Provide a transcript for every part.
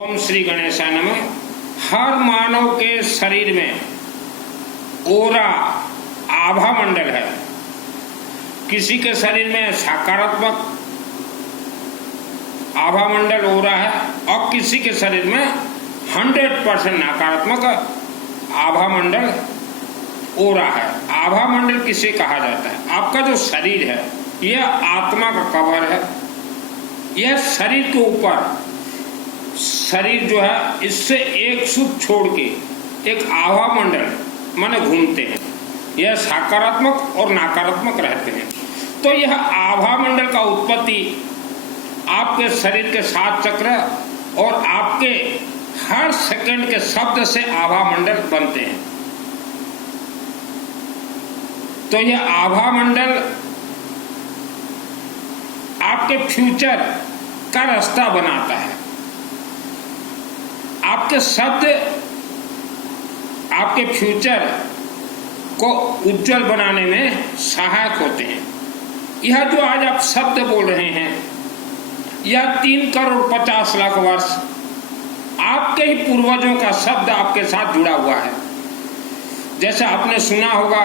ओम श्री गणेशाय नमः। हर मानव के शरीर में ओरा आभा मंडल है। किसी के शरीर में सकारात्मक आभा मंडल ओरा है और किसी के शरीर में 100% नकारात्मक आभा मंडल ओरा है। आभा मंडल किसे कहा जाता है? आपका जो शरीर है यह आत्मा का कवर है। यह शरीर के ऊपर शरीर जो है इससे एक सुख छोड़ के एक आभा मंडल माने घूमते हैं। यह सकारात्मक और नकारात्मक रहते हैं। तो यह आभा मंडल का उत्पत्ति आपके शरीर के 7 चक्र और आपके हर सेकंड के शब्द से आभा मंडल बनते हैं। तो यह आभा मंडल आपके फ्यूचर का रास्ता बनाता है। आपके शब्द आपके फ्यूचर को उज्जवल बनाने में सहायक होते हैं। यह जो आज आप शब्द बोल रहे हैं यह 3 करोड़ 50 लाख वर्ष आपके ही पूर्वजों का शब्द आपके साथ जुड़ा हुआ है। जैसे आपने सुना होगा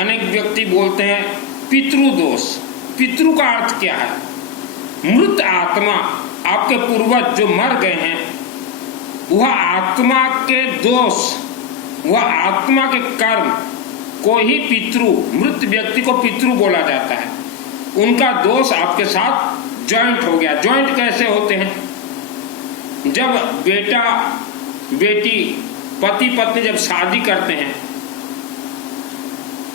अनेक व्यक्ति बोलते हैं पितृदोष। पितृ का अर्थ क्या है? मृत आत्मा। आपके पूर्वज जो मर गए हैं वह आत्मा के दोष, वह आत्मा के कर्म को ही पितृ, मृत व्यक्ति को पितृ बोला जाता है। उनका दोष आपके साथ ज्वाइंट हो गया। ज्वाइंट कैसे होते हैं? जब बेटा बेटी पति पत्नी जब शादी करते हैं,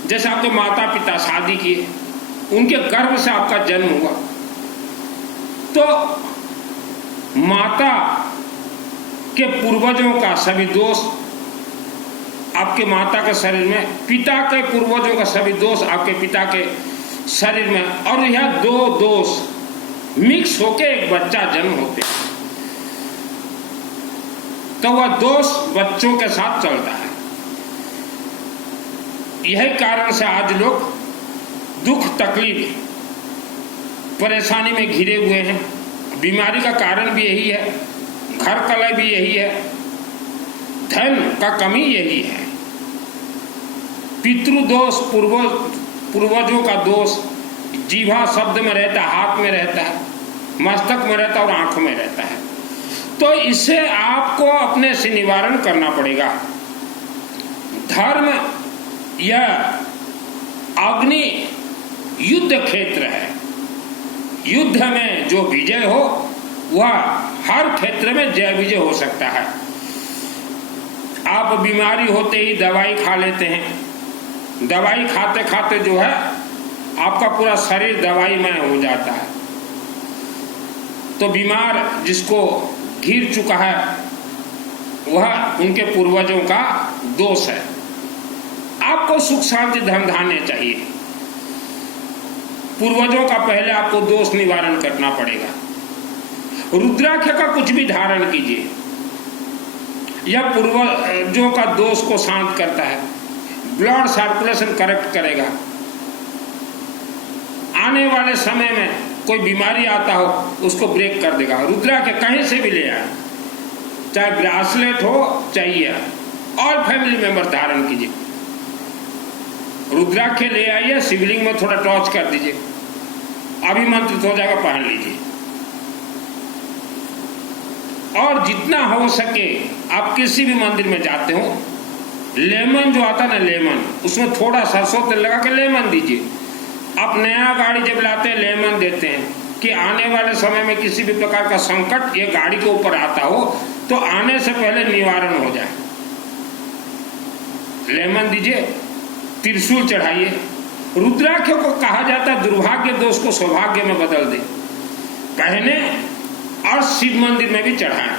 जैसे आपके माता पिता शादी किए, उनके गर्भ से आपका जन्म हुआ, तो माता के पूर्वजों का सभी दोष आपके माता के शरीर में, पिता के पूर्वजों का सभी दोष आपके पिता के शरीर में, और यह 2 दोष मिक्स होके एक बच्चा जन्म होते हैं। तो वह दोष बच्चों के साथ चलता है। यही कारण से आज लोग दुख तकलीफ परेशानी में घिरे हुए हैं। बीमारी का कारण भी यही है, घर कलह भी यही है, धन का कमी यही है। पितृदोष, पूर्वजों का दोष जीवा शब्द में रहता है, हाथ में रहता है, मस्तक में रहता है और आंखों में रहता है। तो इसे आपको अपने से निवारण करना पड़ेगा। धर्म यह अग्नि युद्ध क्षेत्र है। युद्ध में जो विजय हो वह हर क्षेत्र में जय विजय हो सकता है। आप बीमारी होते ही दवाई खा लेते हैं, दवाई खाते खाते जो है आपका पूरा शरीर दवाईमय हो जाता है। तो बीमार जिसको घिर चुका है वह उनके पूर्वजों का दोष है। आपको सुख शांति धन धान्य चाहिए। पूर्वजों का पहले आपको दोष निवारण करना पड़ेगा। रुद्राक्ष का कुछ भी धारण कीजिए, यह पूर्वजों का दोष को शांत करता है, ब्लड सर्कुलेशन करेक्ट करेगा। आने वाले समय में कोई बीमारी आता हो उसको ब्रेक कर देगा। रुद्राक्ष कहीं से भी ले आए, चाहे ब्रासलेट हो चाहिए, और फैमिली मेंबर धारण कीजिए। रुद्राक्ष ले आइए, शिवलिंग में थोड़ा टॉर्च कर दीजिए, अभिमंत्रित हो जाएगा, पहन लीजिए। और जितना हो सके आप किसी भी मंदिर में जाते हो, लेमन जो आता है ना, लेमन, उसमें थोड़ा सरसों तेल लगा के लेमन दीजिए। आप नया गाड़ी जब लाते हैं लेमन देते हैं कि आने वाले समय में किसी भी प्रकार का संकट ये गाड़ी के ऊपर आता हो तो आने से पहले निवारण हो जाए। लेमन दीजिए, त्रिशूल चढ़ाइए। रुद्राक्ष को कहा जाता है दुर्भाग्य दोष को सौभाग्य में बदल दे। पहने और शिव मंदिर में भी चढ़ाएं।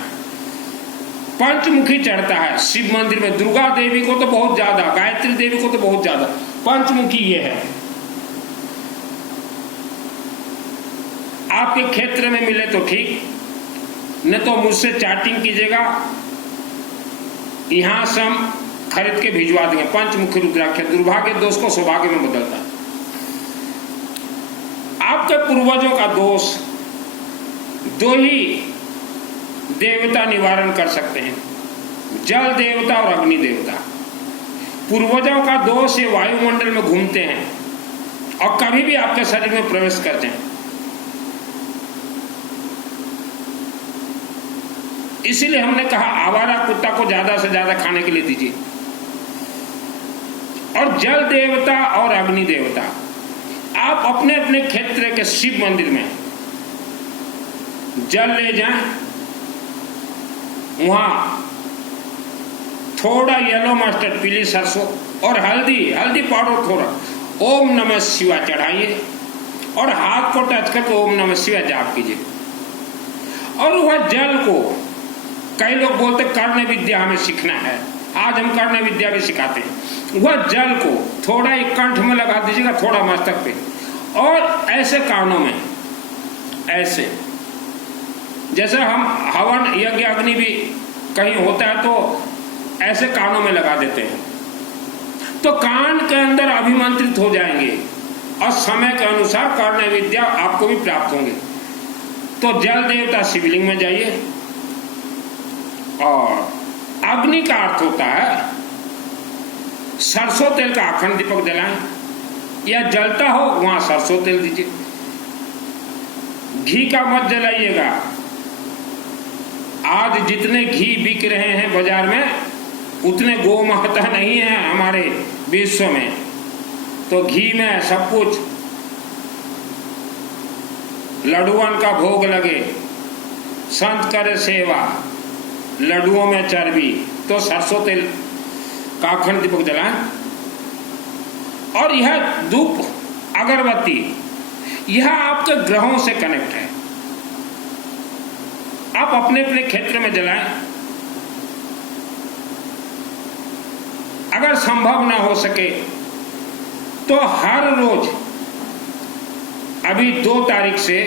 पंचमुखी चढ़ता है शिव मंदिर में। दुर्गा देवी को तो बहुत ज्यादा, गायत्री देवी को तो बहुत ज्यादा, पंचमुखी ये है। आपके क्षेत्र में मिले तो ठीक, न तो मुझसे चैटिंग कीजिएगा, यहां से हम खरीद के भिजवा देंगे। पंचमुखी रुद्राक्ष दुर्भाग्य दोष को सौभाग्य में बदलता है। आपके पूर्वजों का दोष 2 ही देवता निवारण कर सकते हैं, जल देवता और अग्नि देवता। पूर्वजों का दोष ये वायुमंडल में घूमते हैं और कभी भी आपके शरीर में प्रवेश करते हैं। इसीलिए हमने कहा आवारा कुत्ता को ज्यादा से ज्यादा खाने के लिए दीजिए। और जल देवता और अग्नि देवता, आप अपने अपने क्षेत्र के शिव मंदिर में जल ले जाएं, वहां थोड़ा येलो मस्टर्ड, पीली सरसों और हल्दी पाउडर थोड़ा, ओम नमः शिवाय चढ़ाइए और हाथ को टच करके ओम नमः शिवाय जाप कीजिए। और वह जल को, कई लोग बोलते कर्ण विद्या हमें सीखना है, आज हम कर्ण विद्या भी सिखाते हैं। वह जल को थोड़ा एक कंठ में लगा दीजिएगा, थोड़ा मस्तक पे, और ऐसे कानों में, ऐसे जैसे हम हवन यज्ञ अग्नि भी कहीं होता है तो ऐसे कानों में लगा देते हैं, तो कान के अंदर अभिमंत्रित हो जाएंगे और समय के अनुसार कर्ण विद्या आपको भी प्राप्त होंगे। तो जल देवता शिवलिंग में जाइए। और अग्नि का अर्थ होता है सरसों तेल का अखंड दीपक जलाएं, या जलता हो वहां सरसों तेल दीजिए। घी का मत जलाइएगा। आज जितने घी बिक रहे हैं बाजार में उतने गौ माता नहीं है हमारे विश्व में, तो घी में सब कुछ, लड्डुअन का भोग लगे, संत करे सेवा, लड्डुओं में चर्बी, तो सरसों तेल का अखंड दीपक जलाएं। और यह धूप अगरबत्ती, यह आपके ग्रहों से कनेक्ट है, आप अपने अपने क्षेत्र में जलाएं। अगर संभव ना हो सके तो हर रोज, अभी 2 तारीख से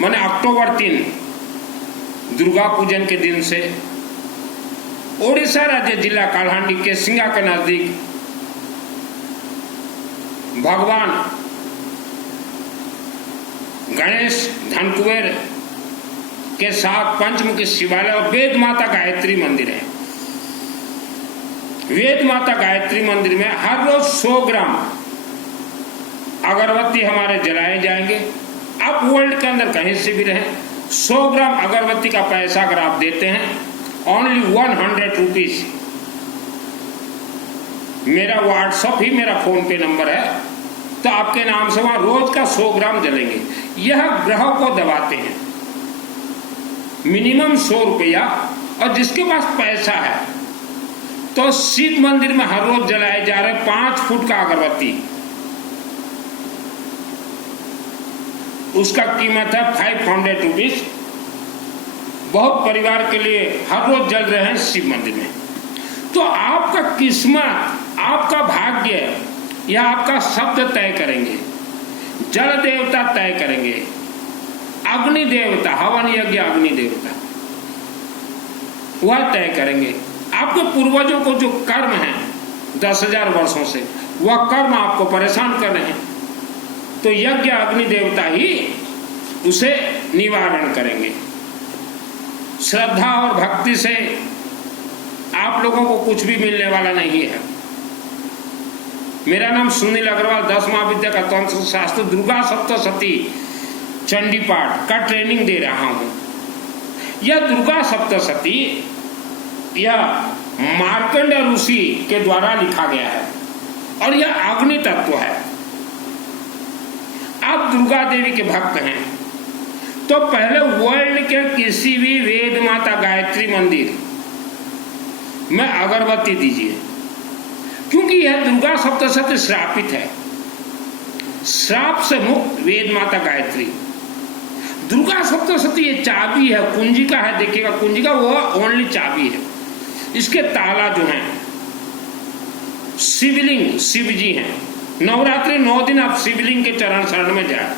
माने अक्टूबर 3 दुर्गा पूजन के दिन से ओडिशा राज्य जिला कालाहांडी के सिंगा के नजदीक भगवान गणेश धनकुबेर के साथ पंचमुखी शिवालय और वेद माता गायत्री मंदिर है। वेद माता गायत्री मंदिर में हर रोज 100 ग्राम अगरबत्ती हमारे जलाए जाएंगे। आप वर्ल्ड के अंदर कहीं से भी रहें, 100 ग्राम अगरबत्ती का पैसा अगर आप देते हैं, ओनली 100 रुपीज। मेरा व्हाट्सएप ही मेरा फोन पे नंबर है, तो आपके नाम से वहां रोज का 100 ग्राम जलेंगे। यह ग्रहों को दबाते हैं, मिनिमम 100 रुपया। और जिसके पास पैसा है तो शिव मंदिर में हर रोज जलाए जा रहे 5 फुट का अगरबत्ती, उसका कीमत है 500 रुपीज। बहुत परिवार के लिए हर रोज जल रहे हैं शिव मंदिर में। तो आपका किस्मत, आपका भाग्य या आपका शब्द तय करेंगे, जल देवता तय करेंगे, अग्नि देवता, हवन यज्ञ अग्नि देवता वह तय करेंगे। आपके पूर्वजों को जो कर्म है 10,000 वर्षों से, वह कर्म आपको परेशान कर रहे हैं, तो यज्ञ अग्नि देवता ही उसे निवारण करेंगे। श्रद्धा और भक्ति से आप लोगों को कुछ भी मिलने वाला नहीं है। मेरा नाम सुनील अग्रवाल, 10 महाविद्या का तंत्र शास्त्र दुर्गा सप्तशती चंडी पाठ का ट्रेनिंग दे रहा हूं। यह दुर्गा सप्तशती यह मार्कंड ऋषि के द्वारा लिखा गया है और यह अग्नि तत्व है। आप दुर्गा देवी के भक्त हैं तो पहले वर्ल्ड के किसी भी वेद माता गायत्री मंदिर में अगरबत्ती दीजिए, क्योंकि यह दुर्गा सप्तशती श्रापित है। श्राप से मुक्त वेद माता गायत्री। दुर्गा सप्तशती ये चाबी है, कुंजिका है, देखिएगा कुंजिका वो ओनली चाबी है। इसके ताला जो हैं शिवलिंग, शिव जी हैं। नवरात्रि 9 दिन आप शिवलिंग के चरण शरण में जाए।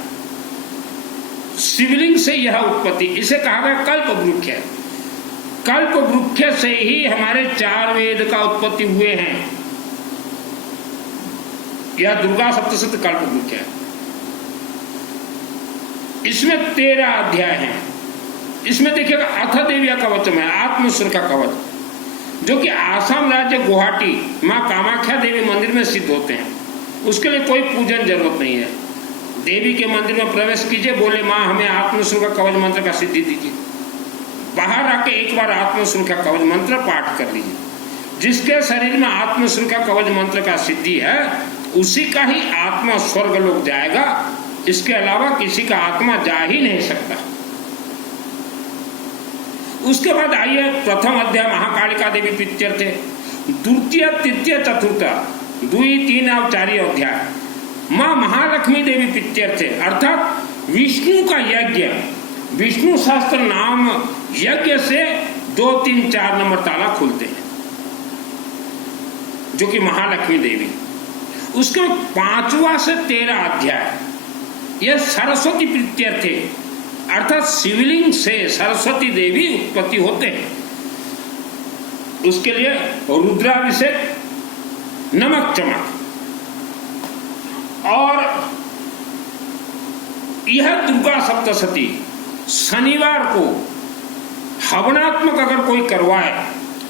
शिवलिंग से यह उत्पत्ति, इसे कहा गया कल्प वृक्ष है। कल्प वृक्ष से ही हमारे 4 वेद का उत्पत्ति हुए हैं। यह दुर्गा सप्तशती कल्प वृक्ष है। इसमें 13 अध्याय हैं। इसमें देखिएगा अथ देविया कवचम है, आत्मसुर का कवच, जो कि आसाम राज्य गुवाहाटी माँ कामाख्या देवी मंदिर में सिद्ध होते हैं। उसके लिए कोई पूजन जरूरत नहीं है। देवी के मंदिर में प्रवेश कीजिए, बोले माँ हमें आत्मसुर का कवच मंत्र का सिद्धि दीजिए। बाहर आके एक बार आत्मसुर का कवच मंत्र पाठ कर लीजिए। जिसके शरीर में आत्मसुर का कवच मंत्र का सिद्धि है उसी का ही आत्मा स्वर्ग लोक जाएगा, इसके अलावा किसी का आत्मा जा ही नहीं सकता। उसके बाद आइए प्रथम अध्याय महाकालिका देवी प्रीत्यर्थे, द्वितीय तृतीय चतुर्थ दुई तीन और चारी अध्याय माँ महालक्ष्मी देवी प्रीत्यर्थे, अर्थात विष्णु का यज्ञ, विष्णु शास्त्र नाम यज्ञ से 2 3 4 नंबर ताला खुलते हैं, जो कि महालक्ष्मी देवी। उसके 5वां से 13 अध्याय यह सरस्वती प्रीत्यर्थे, अर्थात शिवलिंग से सरस्वती देवी उत्पत्ति होते हैं। उसके लिए रुद्राभिषेक, नमक चमक, और यह दुर्गा सप्तशती शनिवार को हवनात्मक अगर कोई करवाए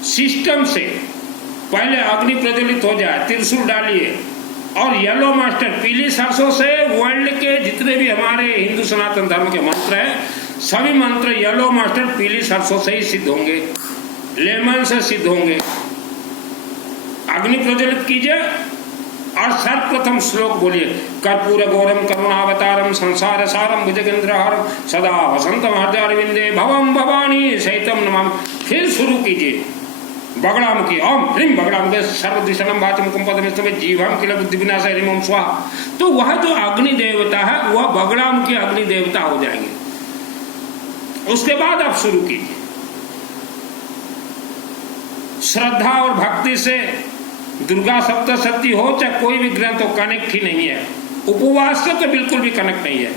सिस्टम से, पहले अग्नि प्रज्वलित हो जाए, त्रिशूल डालिए और येलो मास्टर पीली सरसों से वर्ल्ड के जितने भी हमारे हिंदू सनातन धर्म के मंत्र हैं सभी मंत्र येलो मास्टर पीली सरसों से ही सिद्ध होंगे, लेमन से सिद्ध होंगे। अग्नि प्रज्वलित कीजिए और सर्वप्रथम श्लोक बोलिए, कर्पूर गौरम करुणावतारम संसार सारम भुजगेंद्रहारम सदा वसंतम हृदयारविंदे भवम भवानी सहितम नमामि। फिर शुरू कीजिए बगड़ामुखी, ओम ह्रीम बगड़ामुखे सर्वदिशनम वाचम कुंपदमिस्तमे जीवम किल बुद्धि विनाश ह्रीम ओम स्वाहा। तो वह जो अग्नि देवता है वह बगड़ामुखी अग्नि देवता हो जाएंगे। उसके बाद आप शुरू कीजिए श्रद्धा और भक्ति से। दुर्गा सप्तशती हो चाहे कोई भी ग्रंथ हो, कनेक्ट ही नहीं है। उपवास से तो बिल्कुल भी कनेक्ट नहीं है।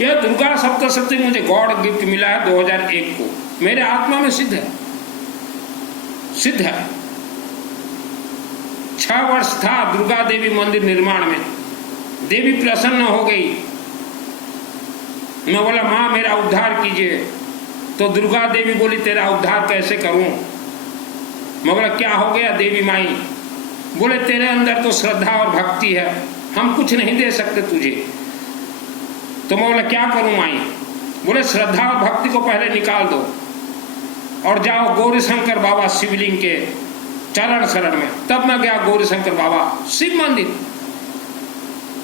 यह दुर्गा सप्तशती मुझे गॉड गिफ्ट मिला है 2001 को, मेरे आत्मा में सिद्ध है, सिद्ध है। 6 वर्ष था दुर्गा देवी मंदिर निर्माण में, देवी प्रसन्न हो गई। मैं बोला माँ मेरा उद्धार कीजिए, तो दुर्गा देवी बोली तेरा उद्धार कैसे करूं। मैं बोला क्या हो गया देवी माई। बोले तेरे अंदर तो श्रद्धा और भक्ति है, हम कुछ नहीं दे सकते तुझे। तो मैं बोला क्या करूं माई। बोले श्रद्धा और भक्ति को पहले निकाल दो और जाओ गौरीशंकर बाबा शिवलिंग के चरण शरण में। तब मैं गया गौरीशंकर बाबा शिव मंदिर,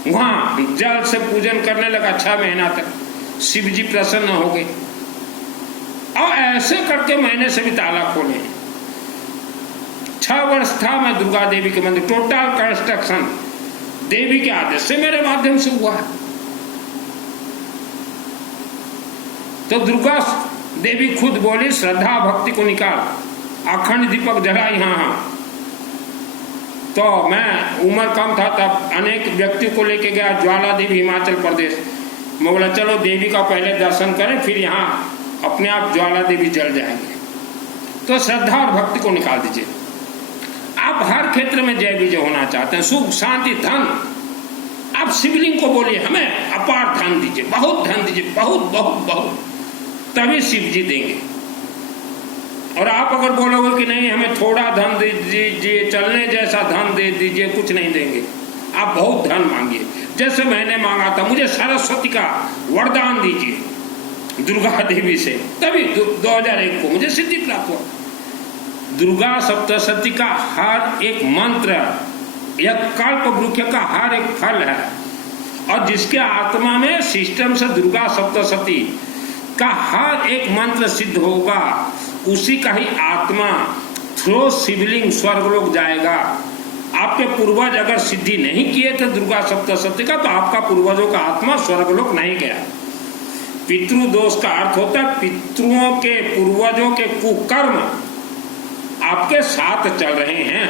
वहां जल से पूजन करने लगा 6 महीना तक। शिव जी प्रसन्न हो गए और ऐसे करके मैंने से भी ताला खोले। 6 वर्ष था मैं दुर्गा देवी के मंदिर, टोटल कंस्ट्रक्शन देवी के आदेश से मेरे माध्यम से हुआ है। तो दुर्गा देवी खुद बोली श्रद्धा भक्ति को निकाल, अखंड दीपक जलाई। हाँ। तो मैं उम्र कम था तब अनेक व्यक्ति को लेके गया ज्वाला देवी हिमाचल प्रदेश। मैं बोला चलो देवी का पहले दर्शन करें फिर यहाँ अपने आप ज्वाला देवी जल जाएंगे। तो श्रद्धा और भक्ति को निकाल दीजिए। आप हर क्षेत्र में जय विजय होना चाहते हैं, सुख शांति धन, आप शिवलिंग को बोलिए हमें अपार धन दीजिए, बहुत धन दीजिए, बहुत बहुत बहुत, तभी शिव जी देंगे। और आप अगर बोलोगे कि नहीं हमें थोड़ा धन दे दीजिए, चलने जैसा धन दे दीजिए, कुछ नहीं देंगे। आप बहुत धन मांगिए, जैसे मैंने मांगा था मुझे सरस्वती का वरदान दीजिए दुर्गा देवी से, तभी 2001 को मुझे सिद्धि प्राप्त हुआ। दुर्गा सप्तशती का हर एक मंत्र यह कल्प वृक्ष का हर एक फल है, और जिसके आत्मा में सिस्टम से दुर्गा सप्तशती का हर एक मंत्र सिद्ध होगा उसी का ही आत्मा थ्रो शिवलिंग स्वर्गलोक जाएगा। आपके पूर्वज अगर सिद्धि नहीं किए थे दुर्गा सप्तशती का तो आपका पूर्वजों का आत्मा स्वर्गलोक नहीं गया। पितृदोष का अर्थ होता है पितृओं के पूर्वजों के कुकर्म आपके साथ चल रहे हैं,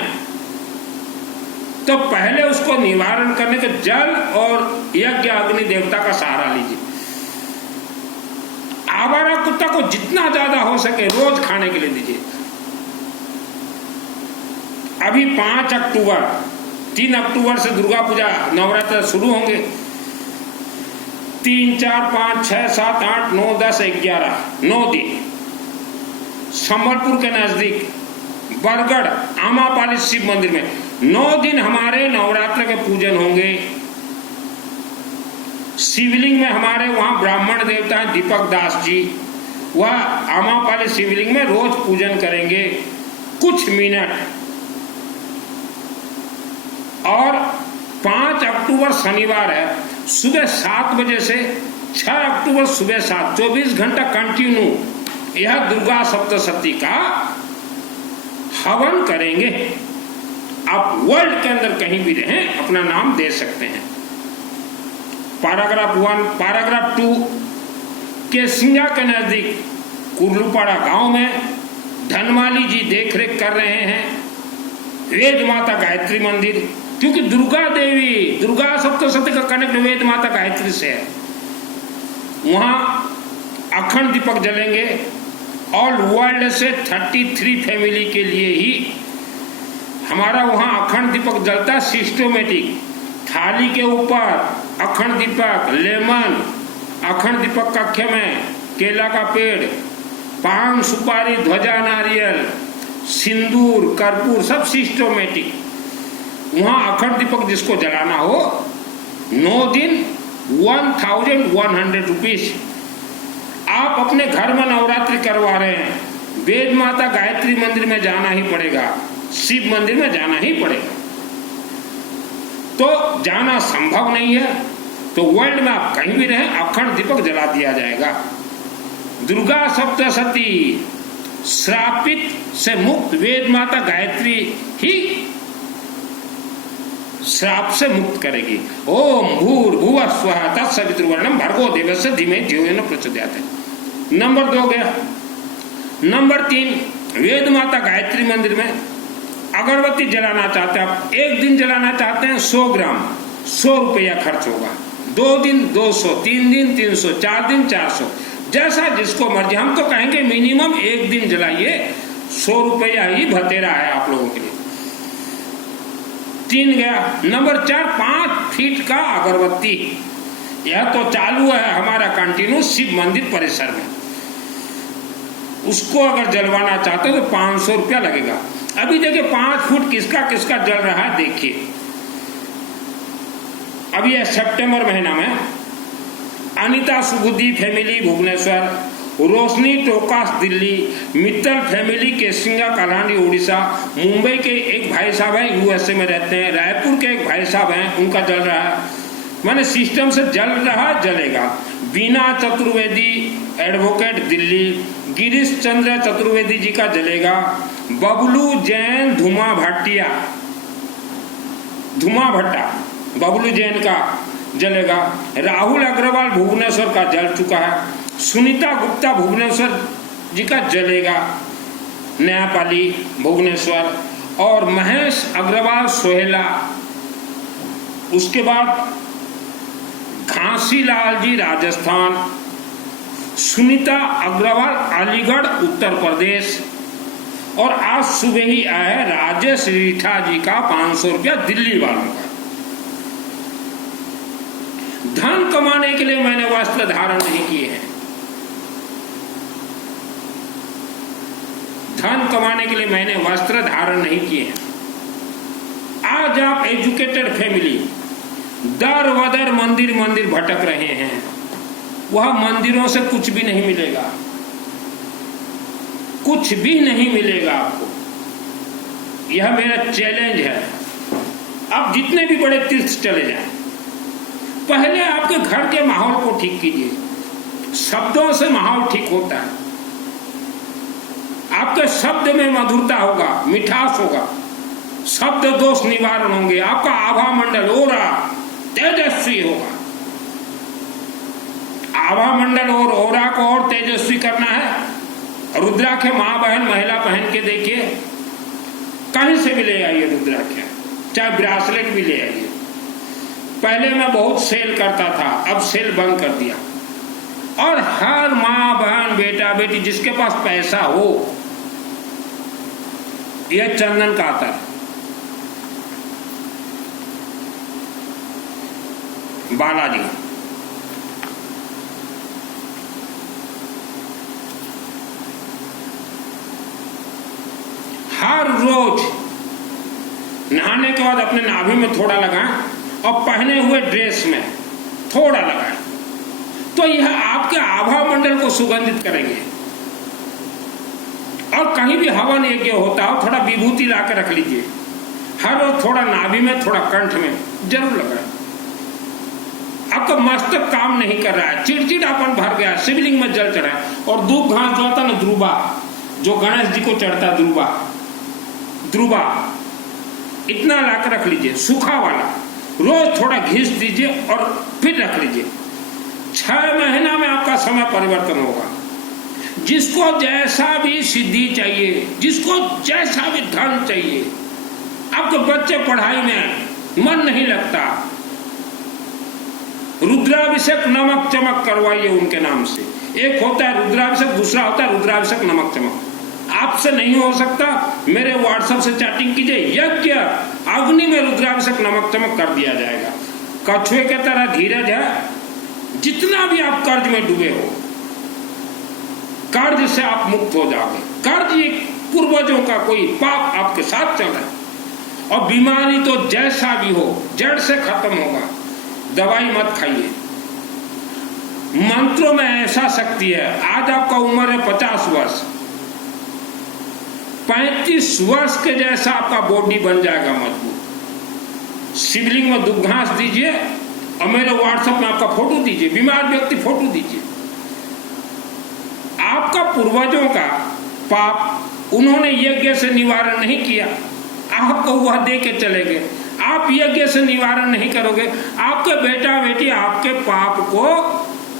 तो पहले उसको निवारण करने के जल और यज्ञ अग्नि देवता का सहारा लीजिए। आवारा कुत्ता को जितना ज्यादा हो सके रोज खाने के लिए दीजिए। अभी 5 अक्टूबर 3 अक्टूबर से दुर्गा पूजा नवरात्र शुरू होंगे। 3, 4, 5, 6, 7, 8, 9, 10, 11 9 दिन संबलपुर के नजदीक बरगढ़ आमापाली शिव मंदिर में 9 दिन हमारे नवरात्र के पूजन होंगे। शिवलिंग में हमारे वहां ब्राह्मण देवता हैं दीपक दास जी, वह आमापाली शिवलिंग में रोज पूजन करेंगे कुछ मिनट। और 5 अक्टूबर शनिवार है, सुबह 7 बजे से 6 अक्टूबर सुबह 7, 24 घंटा कंटिन्यू यह दुर्गा सप्तशती का हवन करेंगे। आप वर्ल्ड के अंदर कहीं भी रहें अपना नाम दे सकते हैं। पैराग्राफ 1, पैराग्राफ 2 केसिंगा के नजदीक कुर्लूपाड़ा गांव में धनमाली जी देखरेख कर रहे हैं वेद माता गायत्री मंदिर, क्योंकि दुर्गा देवी दुर्गा सप्तशती का कनेक्ट वेद माता गायत्री से है। वहां अखंड दीपक जलेंगे। ऑल वर्ल्ड से 33 फैमिली के लिए ही हमारा वहां अखंड दीपक जलता, सिस्टोमेटिक। थाली के ऊपर अखंड दीपक, लेमन, अखंड दीपक कक्ष में केला का पेड़, पान सुपारी, ध्वजा, नारियल, सिंदूर, कर्पूर, सब सिस्टोमेटिक। वहां अखंड दीपक जिसको जलाना हो 9 दिन 1100 रुपीज। आप अपने घर में नवरात्रि करवा रहे हैं, वेद माता गायत्री मंदिर में जाना ही पड़ेगा, शिव मंदिर में जाना ही पड़ेगा। तो जाना संभव नहीं है तो वर्ल्ड में आप कहीं भी रहें अखंड दीपक जला दिया जाएगा। दुर्गा सप्तशती श्रापित से मुक्त, वेद माता गायत्री ही श्राप से मुक्त करेगी। ओम भूर्भुवः स्वः तत्सवितुर्वरेण्यं भर्गो देवस्य धीमहि धियो यो नः प्रचोदयात्। नंबर 2 गया। नंबर 3 वेद माता गायत्री मंदिर में अगरबत्ती जलाना चाहते हैं आप, एक दिन जलाना चाहते हैं 100 ग्राम, 100 रुपया खर्च होगा। 2 दिन 200, 3 दिन 300, 4 दिन 400, जैसा जिसको मर्जी। हम तो कहेंगे मिनिमम एक दिन जलाइए, 100 रुपया ही भतेरा है आप लोगों के लिए। 3 गया। नंबर 4 5 फीट का अगरबत्ती, यह तो चालू है हमारा कंटिन्यू शिव मंदिर परिसर में। उसको अगर जलवाना चाहते हो तो 500 रुपया लगेगा। अभी देखिए 5 फुट किसका किसका जल रहा है, देखिए। अभी यह सितंबर महीना में अनिता सुबुद्धि फैमिली भुवनेश्वर, रोशनी टोकास दिल्ली, मित्तल फैमिली केसिंगा कलांडी उड़ीसा, मुंबई के एक भाई साहब हैं यूएसए में रहते हैं, रायपुर के एक भाई साहब हैं उनका जल रहा है, माने सिस्टम से जल रहा जलेगा। बीना चतुर्वेदी एडवोकेट दिल्ली, गिरीश चंद्र चतुर्वेदी जी का जलेगा। बबलू जैन धुमा भाटिया, धुमा भट्टा बबलू जैन का जलेगा। राहुल अग्रवाल भुवनेश्वर का जल चुका है। सुनीता गुप्ता भुवनेश्वर जी का जलेगा, नयापाली भुवनेश्वर। और महेश अग्रवाल सोहेला, उसके बाद घासीलाल जी राजस्थान, सुनीता अग्रवाल अलीगढ़ उत्तर प्रदेश। और आज सुबह ही आया राजेश रीठा जी का 500 रुपया दिल्ली वालों का। धन कमाने के लिए मैंने वस्त्र धारण नहीं किए हैं, धन कमाने के लिए मैंने वस्त्र धारण नहीं किए हैं। आज आप एजुकेटेड फैमिली दर वदर मंदिर मंदिर भटक रहे हैं, वह मंदिरों से कुछ भी नहीं मिलेगा, कुछ भी नहीं मिलेगा आपको। यह मेरा चैलेंज है। आप जितने भी बड़े तीर्थ चले जाएं, पहले आपके घर के माहौल को ठीक कीजिए। शब्दों से माहौल ठीक होता है, आपके शब्द में मधुरता होगा, मिठास होगा, शब्द दोष निवारण होंगे, आपका आभा मंडल ओरा तेजस्वी होगा। आभा मंडल और ओरा को और तेजस्वी करना है। रुद्राक्ष माँ बहन महिला पहन के देखिए, कहीं से भी ले आइए रुद्राक्ष, चाहे ब्रासलेट भी ले आइए। पहले मैं बहुत सेल करता था, अब सेल बंद कर दिया। और हर माँ बहन बेटा बेटी जिसके पास पैसा हो, यह चंदन का आता है। बालाजी हर रोज नहाने के बाद अपने नाभि में थोड़ा लगाएं और पहने हुए ड्रेस में थोड़ा लगाएं, तो यह आपके आभा मंडल को सुगंधित करेंगे। और कहीं भी हवन यज्ञ होता हो, थोड़ा विभूति ला के रख लीजिए, हर रोज थोड़ा नाभि में, थोड़ा कंठ में जरूर लगाएं। आपका मस्तक काम नहीं कर रहा है, चिड़चिड़ापन भर गया, शिवलिंग में जल चढ़ा है, और धूप घास जो होता है ना, ध्रुवा, जो गणेश जी को चढ़ता है, ध्रुवा इतना लाकर रख लीजिए, सूखा वाला, रोज थोड़ा घिस दीजिए और फिर रख लीजिए। 6 महीना में आपका समय परिवर्तन होगा। जिसको जैसा भी सिद्धि चाहिए, जिसको जैसा भी धन चाहिए, आपके बच्चे पढ़ाई में मन नहीं लगता, रुद्राभिषेक नमक चमक करवाइए उनके नाम से। एक होता है रुद्राभिषेक, दूसरा होता है रुद्राभिषेक नमक चमक। आपसे नहीं हो सकता, मेरे व्हाट्सएप से चैटिंग कीजिए, यज्ञ अग्नि में रुद्राभिषेक नमक चमक कर दिया जाएगा। कछुए के तरह धीरज है, जितना भी आप कर्ज में डूबे हो, कर्ज से आप मुक्त हो जाओगे। कर्ज एक पूर्वजों का कोई पाप आपके साथ चल रहा है, और बीमारी तो जैसा भी हो जड़ से खत्म होगा। दवाई मत खाइए, मंत्रों में ऐसा शक्ति है। आज आपका उम्र है 50 वर्ष, 35 वर्ष के जैसा आपका बॉडी बन जाएगा मजबूत। शिवलिंग में दुब घास दीजिए और मेरे व्हाट्सएप में आपका फोटो दीजिए, बीमार व्यक्ति फोटो दीजिए। आपका पूर्वजों का पाप उन्होंने यज्ञ से निवारण नहीं किया, आपको वह दे के चले गए। आप यज्ञ से निवारण नहीं करोगे, आपके बेटा बेटी आपके पाप को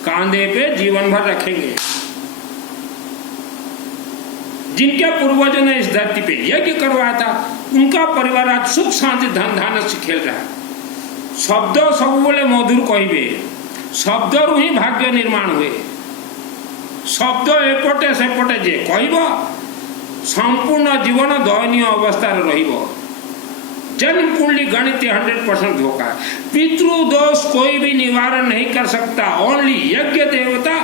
कांधे पे जीवन भर रखेंगे। जिनके पूर्वजों ने इस धरती पे यज्ञ करवाया था, उनका परिवार आज सुख शांति धन धान्य से खेल रहा है। शब्द सब बोले मधुर कहबे, शब्दरू ही भाग्य निर्माण हुए। शब्द एपटे सेपटे जे कहब, संपूर्ण जीवन दयनीय अवस्था रहिब। जन्म कुंडली गणित 100% धोखा। पितृ दोष कोई भी निवारण नहीं कर सकता, ओनली यज्ञ देवता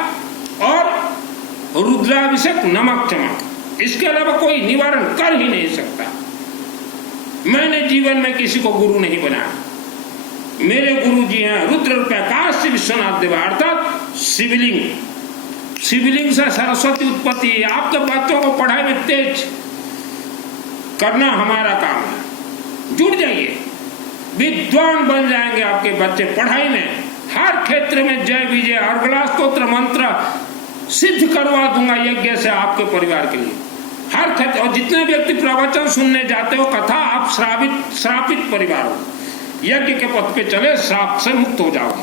और रुद्राभिषेक नमक चमक, इसके अलावा कोई निवारण कर ही नहीं सकता। मैंने जीवन में किसी को गुरु नहीं बनाया, मेरे गुरु जी हैं रुद्र प्रकाश विश्वनाथ देव, अर्थात शिवलिंग। शिवलिंग से सरस्वती उत्पत्ति। आपके बच्चों को पढ़ाई में तेज करना हमारा काम है, जुड़ जाइए, विद्वान बन जाएंगे आपके बच्चे। पढ़ाई में हर क्षेत्र में जय विजय, अर्गला स्तोत्र मंत्र सिद्ध करवा दूंगा यज्ञ से आपके परिवार के लिए, हर क्षेत्र। और जितने व्यक्ति प्रवचन सुनने जाते हो, कथा, आप श्रापित परिवार हो, यज्ञ के पथ पे चले, श्राप से मुक्त हो जाओगे।